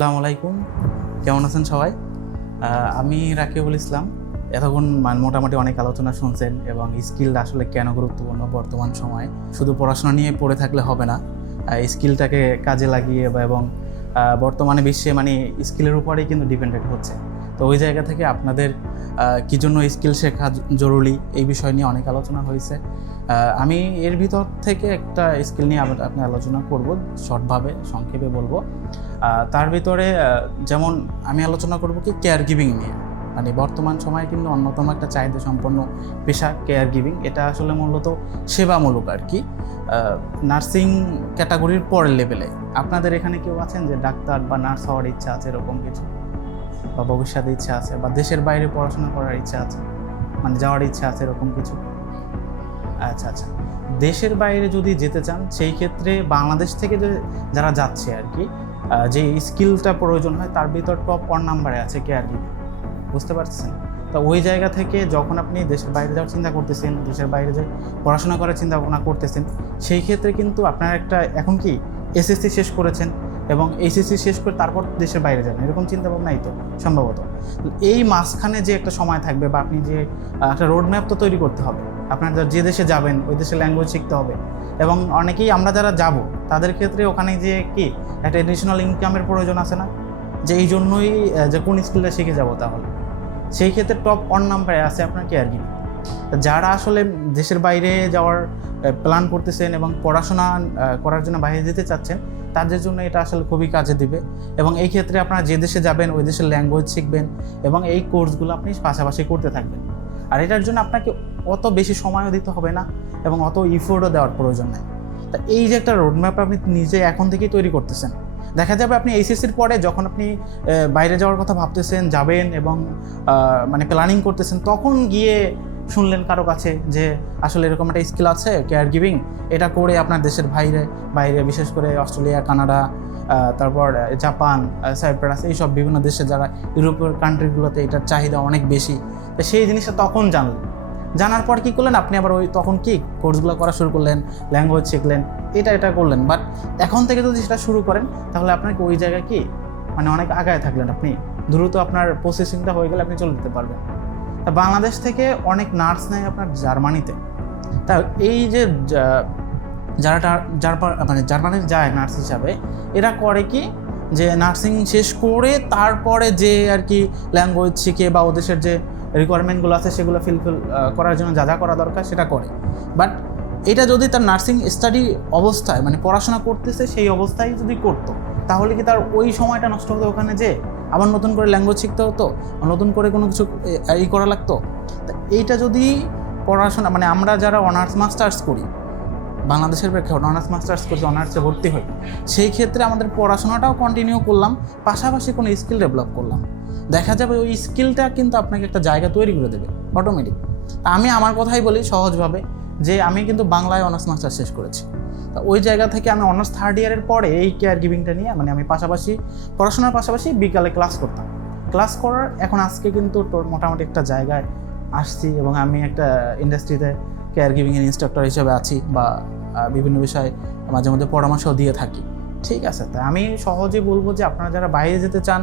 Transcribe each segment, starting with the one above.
আসসালামু আলাইকুম, কেমন আছেন সবাই? আমি রাকিবুল ইসলাম। এতক্ষণ মোটামুটি অনেক আলোচনা শুনছেন এবং স্কিল আসলে কেন গুরুত্বপূর্ণ বর্তমান সময়ে। শুধু পড়াশোনা নিয়ে পড়ে থাকলে হবে না, স্কিলটাকে কাজে লাগিয়ে এবং বর্তমানে বিশ্বে স্কিলের উপরেই কিন্তু ডিপেন্ডেন্ট হচ্ছে। তো ওই জায়গা থেকে আপনাদের কী জন্য স্কিল শেখা জরুরি এই বিষয় নিয়ে অনেক আলোচনা হয়েছে। আমি এর ভিতর থেকে একটা স্কিল নিয়ে আপনি আলোচনা করব, শর্টভাবে সংক্ষেপে বলবো। তার ভিতরে যেমন আমি আলোচনা করব কি কেয়ার গিভিং নিয়ে। বর্তমান সময়ে কিন্তু অন্যতম একটা চাহিদা সম্পন্ন পেশা কেয়ার গিভিং। এটা আসলে মূলত সেবামূলক আর কি, নার্সিং ক্যাটাগরির পরের লেভেলে। আপনাদের এখানে কেউ আছেন যে ডাক্তার বা নার্স হওয়ার ইচ্ছা আছে, এরকম কিছু, বা ভবিষ্যতে ইচ্ছা আছে, বা দেশের বাইরে পড়াশোনা করার ইচ্ছা আছে, যাওয়ার ইচ্ছা আছে, এরকম কিছু? আচ্ছা, দেশের বাইরে যদি যেতে চান সেই ক্ষেত্রে বাংলাদেশ থেকে যারা যাচ্ছে আর কি, যে স্কিলটা প্রয়োজন হয় তার ভিতর টপ 1 নাম্বারে আছে কেয়ার গিভিং। বুঝতে পারছেন? তো ওই জায়গা থেকে যখন আপনি দেশের বাইরে যাওয়ার চিন্তা করতেছেন, দেশের বাইরে যে পড়াশোনা করার চিন্তা ভাবনা করতেছেন, সেই ক্ষেত্রে কিন্তু আপনার একটা এখন কি এসএসসি শেষ করেছেন এবং এইচএসসি শেষ করে তারপর দেশের বাইরে যাবেন, এরকম চিন্তা ভাবনাই তো সম্ভবত। এই মাঝখানে যে একটা সময় থাকবে বা আপনি যে একটা রোড ম্যাপ তো তৈরি করতে হবে। আপনার যে দেশে যাবেন ওই দেশের ল্যাঙ্গুয়েজ শিখতে হবে, এবং অনেকেই আমরা যারা যাব তাদের ক্ষেত্রে ওখানে যে কি একটা এডিশনাল ইনকামের প্রয়োজন আছে না, যে এই জন্যই যে কোন স্কিলটা শিখে যাব। তাহলে সেই ক্ষেত্রে টপ 1 নাম্বারে আছে আপনার কেয়ার গিভিং। যারা আসলে দেশের বাইরে যাওয়ার প্ল্যান করতেছেন এবং পড়াশোনা করার জন্য বাইরে যেতে চাচ্ছেন, তাদের জন্য এটা আসলে খুবই কাজে দিবে। এবং এই ক্ষেত্রে আপনারা যে দেশে যাবেন ওই দেশের ল্যাঙ্গুয়েজ শিখবেন এবং এই কোর্সগুলো আপনি পাশাপাশি করতে থাকবেন। আর এটার জন্য আপনাকে অত বেশি সময়ও দিতে হবে না এবং অত ইফোর্টও দেওয়ার প্রয়োজন নেই। তা এই যে একটা রোডম্যাপ আপনি নিজে এখন থেকেই তৈরি করতেছেন, দেখা যাবে আপনি এইচএসসির পরে যখন আপনি বাইরে যাওয়ার কথা ভাবতেছেন, যাবেন এবং প্ল্যানিং করতেছেন, তখন গিয়ে শুনলেন কারো কাছে যে আসলে এরকম একটা স্কিল আছে কেয়ার গিভিং, এটা করে আপনার দেশের বাইরে বিশেষ করে অস্ট্রেলিয়া, কানাডা, তারপর জাপান, সাইপ্রাস, এইসব বিভিন্ন দেশে যারা ইউরোপীয় কান্ট্রিগুলোতে এটার চাহিদা অনেক বেশি। তো সেই জিনিসটা তখন জানার পর কী করলেন আপনি, আবার তখন কি কোর্সগুলো করা শুরু করলেন, ল্যাঙ্গুয়েজ শিখলেন, এটা করলেন। বাট এখন থেকে যদি সেটা শুরু করেন তাহলে আপনাকে ওই জায়গায় কি অনেক আগায় থাকলেন, আপনি দ্রুত আপনার প্রসেসিংটা হয়ে গেলে আপনি চলে যেতে পারবেন। তা বাংলাদেশ থেকে অনেক নার্স নেয় আপনার জার্মানিতে। তা এই যে জার্মানির যায় নার্স হিসাবে, এরা করে কি যে নার্সিং শেষ করে তারপরে যে আর কি ল্যাঙ্গুয়েজ শিখে বা ওদেশের যে রিকোয়ারমেন্টগুলো আছে সেগুলো ফিলফিল করার জন্য যা করা দরকার সেটা করে। বাট এটা যদি তার নার্সিং স্টাডি অবস্থায় পড়াশোনা করতেছে সেই অবস্থায় যদি করতো, তাহলে কি তার ওই সময়টা নষ্ট হতো, ওখানে যে আবার নতুন করে ল্যাঙ্গুয়েজ শিখতে হতো, নতুন করে কোনো কিছু করা লাগতো। তা এইটা যদি পড়াশোনা আমরা যারা অনার্স মাস্টার্স করি, বাংলাদেশের প্রেক্ষাপটে অনার্স মাস্টার্স করতে অনার্সে ভর্তি হই, সেই ক্ষেত্রে আমাদের পড়াশোনাটাও কন্টিনিউ করলাম, পাশাপাশি কোনো স্কিল ডেভেলপ করলাম, দেখা যাবে ওই স্কিলটা কিন্তু আপনাকে একটা জায়গা তৈরি করে দেবে অটোমেটিক। আমি আমার কথাই বলি সহজভাবে, যে আমি কিন্তু বাংলায় অনার্স মাস্টার্স শেষ করেছি। তা ওই জায়গা থেকে আমি অনার্স 3rd ইয়ারের পরে এই কেয়ার গিভিংটা নিয়ে আমি পাশাপাশি পড়াশোনার পাশাপাশি বিকালে ক্লাস করতাম। ক্লাস করার এখন আজকে কিন্তু মোটামুটি একটা জায়গায় আসছি এবং আমি একটা ইন্ডাস্ট্রিতে কেয়ার গিভিংয়ের ইনস্ট্রাক্টর হিসেবে আছি, বা বিভিন্ন বিষয়ে মাঝে মধ্যে পরামর্শ দিয়ে থাকি। ঠিক আছে, তাই আমি সহজেই বলবো যে আপনারা যারা বাইরে যেতে চান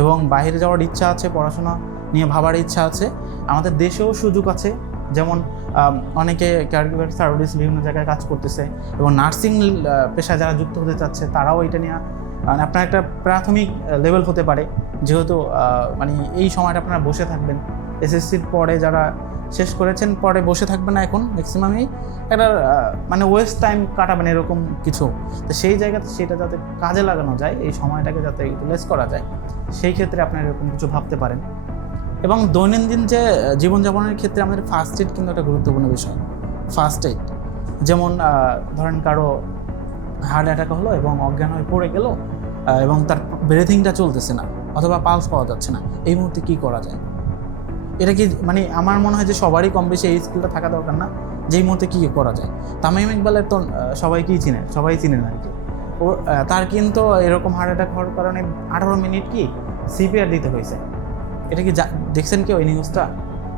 এবং বাইরে যাওয়ার ইচ্ছা আছে, পড়াশোনা নিয়ে ভাবার ইচ্ছা আছে, আমাদের দেশেও সুযোগ আছে। যেমন অনেকে কেয়ার গিভার সার্ভিস বিভিন্ন জায়গায় কাজ করতেছে, এবং নার্সিং পেশায় যারা যুক্ত হতে চাচ্ছে তারাও এটা নিয়ে আপনার একটা প্রাথমিক লেভেল হতে পারে। যেহেতু এই সময়টা আপনারা বসে থাকবেন, এসএসসির পরে যারা শেষ করেছেন পরে বসে থাকবে না, এখন ম্যাক্সিমামই একটা ওয়েস্ট টাইম কাটাবেন এরকম কিছু। তো সেই জায়গাতে সেটা যাতে কাজে লাগানো যায়, এই সময়টাকে যাতে ইউটিলাইজ করা যায়, সেই ক্ষেত্রে আপনারা এরকম কিছু ভাবতে পারেন। এবং দৈনন্দিন যে জীবনযাপনের ক্ষেত্রে আমাদের ফার্স্ট এইড কিন্তু একটা গুরুত্বপূর্ণ বিষয়। ফার্স্ট এইড যেমন ধরেন কারো হার্ট অ্যাটাক হলো এবং অজ্ঞান হয়ে পড়ে গেল এবং তার ব্রিথিংটা চলতেছে না অথবা পালস পাওয়া যাচ্ছে না, এই মুহূর্তে কী করা যায়? এটা কি আমার মনে হয় যে সবারই কম বেশি এই স্কিলটা থাকা দরকার না, যেই মুহূর্তে কী করা যায়। তামিম ইকবালের তো সবাই চিনেন আর কি। তার কিন্তু এরকম হার্ট অ্যাটাক হওয়ার কারণে 18 মিনিট কি সিপিআর দিতে হয়েছে। এটা কি দেখছেন কেউ এই নিউজটা?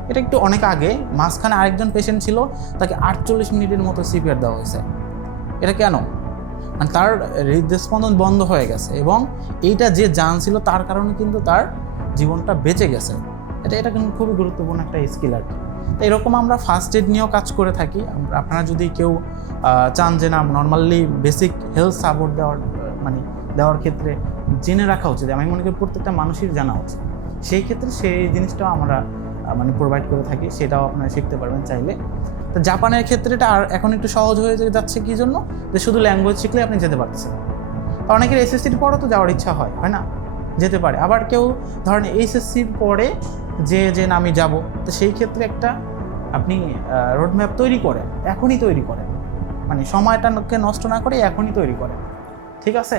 এটা একটু অনেক আগে, মাঝখানে আরেকজন পেশেন্ট ছিল, তাকে 48 মিনিটের মতো সিপিআর দেওয়া হয়েছে। এটা কেন? মানে তার হৃদস্পন্দন বন্ধ হয়ে গেছে, এবং এইটা যে জানছিল তার কারণে কিন্তু তার জীবনটা বেঁচে গেছে। এটা কিন্তু খুবই গুরুত্বপূর্ণ একটা স্কিল আর কি। তো এরকম আমরা ফার্স্ট এড নিয়েও কাজ করে থাকি। আপনারা যদি কেউ চান যে না নর্মালি বেসিক হেলথ সাপোর্ট দেওয়ার ক্ষেত্রে জেনে রাখা উচিত, আমি মনে করি প্রত্যেকটা মানুষের জানা উচিত, সেই ক্ষেত্রে সেই জিনিসটাও আমরা প্রোভাইড করে থাকি, সেটাও আপনারা শিখতে পারবেন চাইলে। তো জাপানের ক্ষেত্রে এটা আর এখন একটু সহজ হয়ে যাচ্ছে কি জন্য, যে শুধু ল্যাঙ্গুয়েজ শিখলে আপনি যেতে পারতেছেন। অনেকের এসএসসির পরও তো যাওয়ার ইচ্ছা হয় না, যেতে পারে। আবার কেউ ধরেন এইচএসসির পরে যে না আমি যাব, তো সেই ক্ষেত্রে একটা আপনি রোডম্যাপ তৈরি করেন, এখনই তৈরি করেন, সময়টাকে নষ্ট না করে এখনই তৈরি করেন, ঠিক আছে।